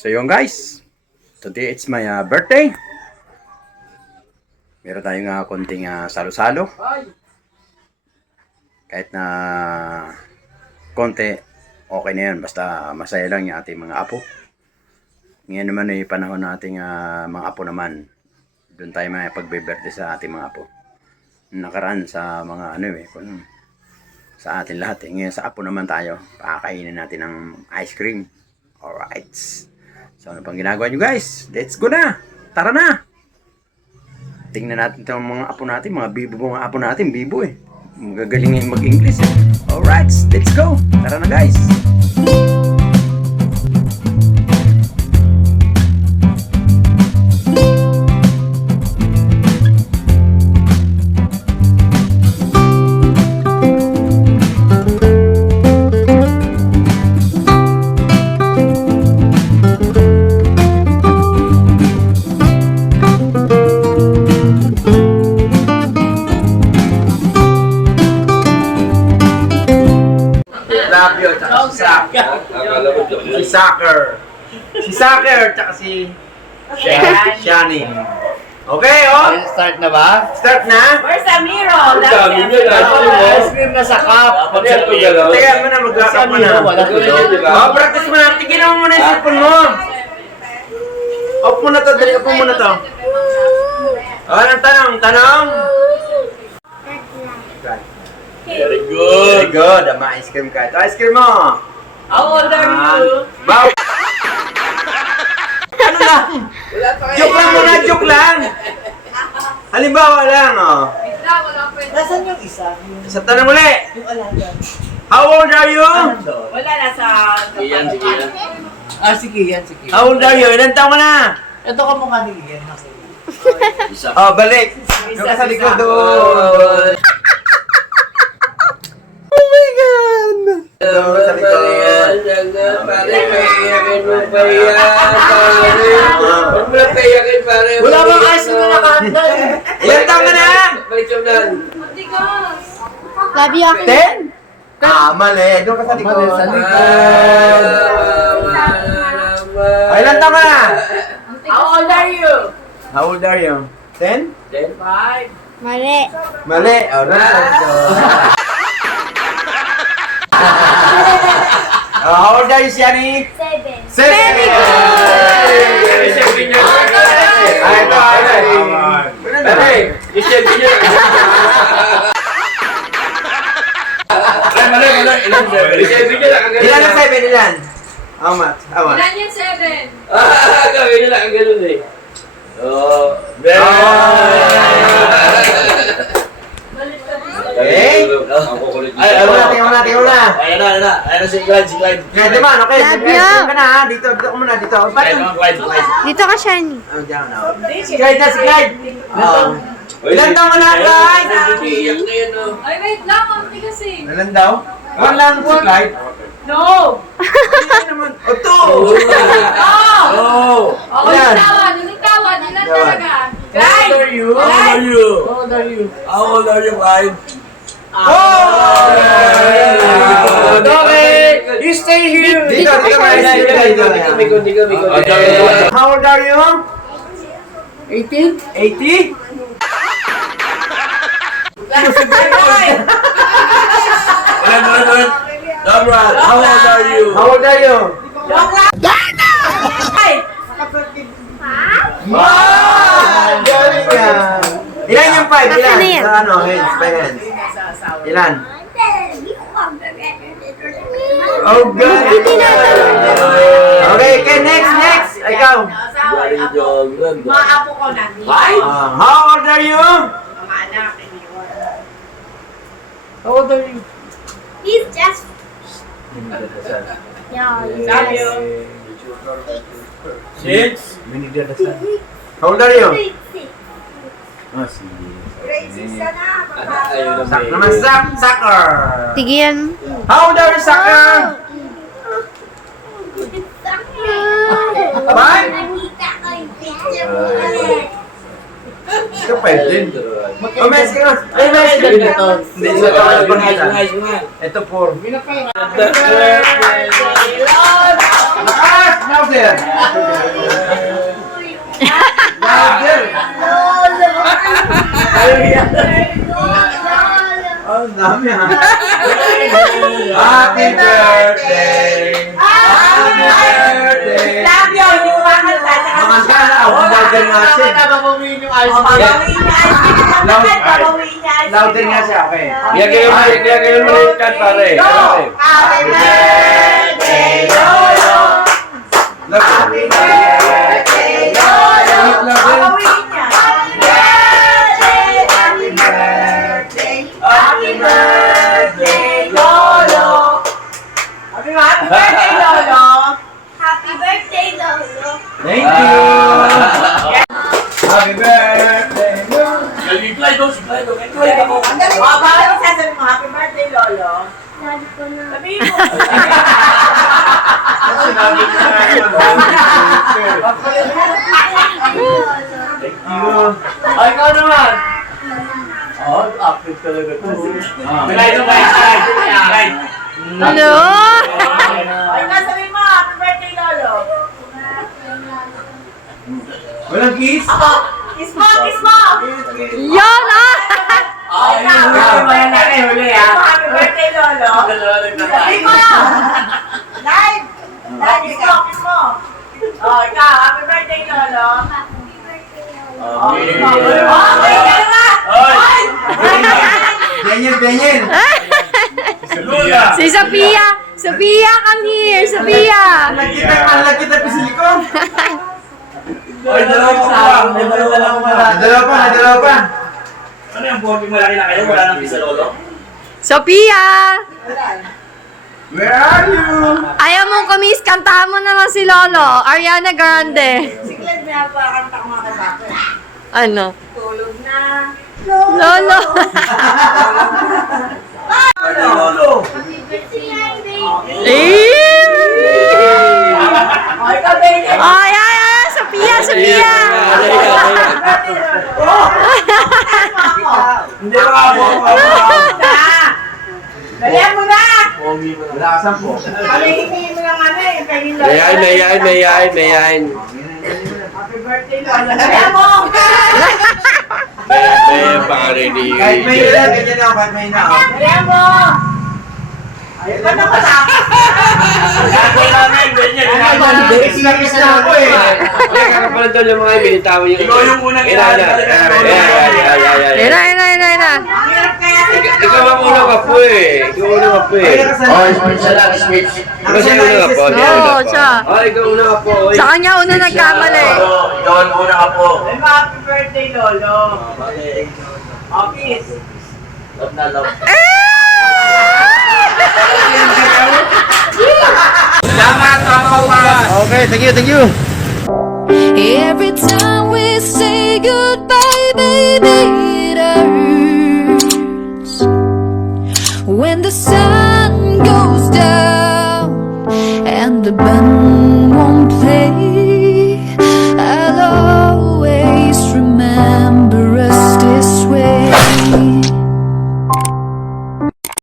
So yun guys, today it's my birthday. Meron tayong konting salo-salo. Kahit na konti, okay na yan. Basta masaya lang yung ating mga apo. Ngayon naman ay panahon nating mga apo naman. Doon tayo may pagbe-birthday sa ating mga apo. Nakaraan sa mga sa atin lahat. Ngayon sa apo naman tayo. Pakakainin natin ng ice cream. Alright. So ano pang ginagawa nyo guys? Let's go na! Tara na! Tingnan natin itong mga apo natin. Mga bibo mga apo natin. Bibo eh. Magagaling mag-English eh. Alright, let's go! Tara na guys! Labio, tsaka si Soccer. Si Soccer, tsaka si Shani. Okay, oh? Start na ba? Start na? Where's Amiro? Ice cream na sa cup. Teka mo na, mag-up mo na. Oh, practice mo na. Tignan mo muna yung cellphone mo. Off mo na to, dali. Off mo na to. Oh, anong tanong? Tanong? Very Very good. good. Ma-ice cream ka. Ito, ice cream mo. How old are you? Wow. Ano lang? Joke lang muna, joke lang. Halimbawa lang, oh. Nasaan yung isa? Sa tanong uli. Yung alaga. How old are you? Wala na sa... Sige yan. Ah, sige yan, sige. How old are you? Ilan taon ka na? Ito ka mukha ni Ian. Oh, balik. Doon ka sa likod doon. Oh my God! Doon ka sa likod. Wala bang ice cream na nakahanda eh? Ilan taon ka na? Gabi ako. 10? Mali. Doon ka sa likod. Mali, sa likod. Oh, ilan taon ka na? How old are you? How old are you? 10? 5. Mali. Mali. How old are you, Shani? 7. 7! Very good! Ito. Ilan ang 7? Ilan? How much? Ilan yung 7? Gawin nila ang ganun eh. Oh, very Okay. Ay, Tingnan mo na. Ayan na si Clyde. Clyde naman, okay. Love Clyde, you. Clyde ka na ha. Dito ka muna, dito. Clyde. Dito ka, Shani. Oh, diyan na. Si Clyde na, si Clyde. Ilan taon ka na, Clyde? Iyak na yun, oh. Ay, wait lang. Ang tigas eh. Ilan daw? One lang si Clyde. No! Ilan naman? O, two! Oh! Oh! Okay, Ilan? Ilan talaga? How old are you? How old are you, Clyde? Oh! Okay! You stay here! Dito ka. How old are you? 18? 80? Damran, how old are you? How old are you? Wow! Galing yan. Ilan yung 5? Ilan? Ano yan? Sa ano? Hands, by hands. Ilan? Oh, God! Okay, next! Ikaw! Mga apo ko na. How old are you? Mga anak. How old are you? He's just... Yeah, Love you. Six? How old are you? Sak naman, Soccer! Tigian. How old are you, Soccer? Five? Ito pa din. Oh, Messi ka. Ay, Messi. Hindi siya tawag pang kita. Ito, 4. Lakas! Now, sir. dami ha. Happy birthday! Happy birthday! Love you, hindi ko makakanta. Makanta na, ako louder nga siya. Babawiin yung ice cream. Babawiin niya ice cream. Babawiin niya ice cream. Louder nga siya, okay. Gagawin mo rin yan, pare. Happy birthday, Lolo! Happy birthday, Lolo! Babawiin niya. Happy birthday, happy birthday, happy birthday, Lolo! Happy birthday, Lolo! Happy birthday, Lolo! Thank you! Happy birthday! Play do, si Play do. Bakit sasabihin mo, happy birthday, Lolo? Sabihin mo. Sinabi ko na yun. Thank you. Ay, ikaw naman. Oh, update talaga to. Play do, play. Hello? Ay, sasabihin mo, happy birthday, Lolo. Walang kiss? Kiss mo, kiss mo! Yan ah! Ay, huli Happy birthday, Lolo. Sabihin mo! Live! Live, kiss mo, kiss mo. Oh, ikaw, happy birthday, Lolo. Oh, kiss mo. Oh, wait, ano nga? Ay! Daniel, Daniel! Lula. Si Sophia! Sophia, come here! Sophia! Alag kita pisili ko! Ay, dalawa pa. May dalawa pa. Dalawa pa! Ano yung pogi malaki na kayo? Wala nang isa lolo? Sophia! Where are you? Ayaw mong kumis, kantahan mo naman si Lolo. Ariana Grande. Siglan na pa, kanta ko mga kasama. Ano? Tulog na. Lolo! Lolo. Eh! Oh, ikaw, baby. Oh, yeah, yeah! Sophia! Sophia! Hindi ba ako? Dalihan mo na! Wala ka sampo. Pamihingin mo lang ano eh, kayo Lolo. Mayayain. Happy birthday, Lolo. Dalihan mo! Pare ni... Kahit may na, ganyan ako, kahit may na ako. Dalihan mo! Ano ka sa akin? Gagawin namin, ganyan. Kiss na kiss na ako eh. Kaya pala daw yung mga binitawan yung... Ikaw yung unang Ina. Ina, ina, ina, ina. Ang hirap kaya sa Ikaw ang unang kapo eh. Ikaw ang unang kapo Ay, eh. nakasanay. Ikaw siya yung unang kapo. Oo, siya. Oh, ikaw unang kapo. Sa kanya una nagkamali. Ikaw ang una ka po. Happy birthday, Lolo. Oh, kiss. Love na love. Okay, thank you. Every time we say goodbye, baby, it hurts. When the sun goes down and the band won't play,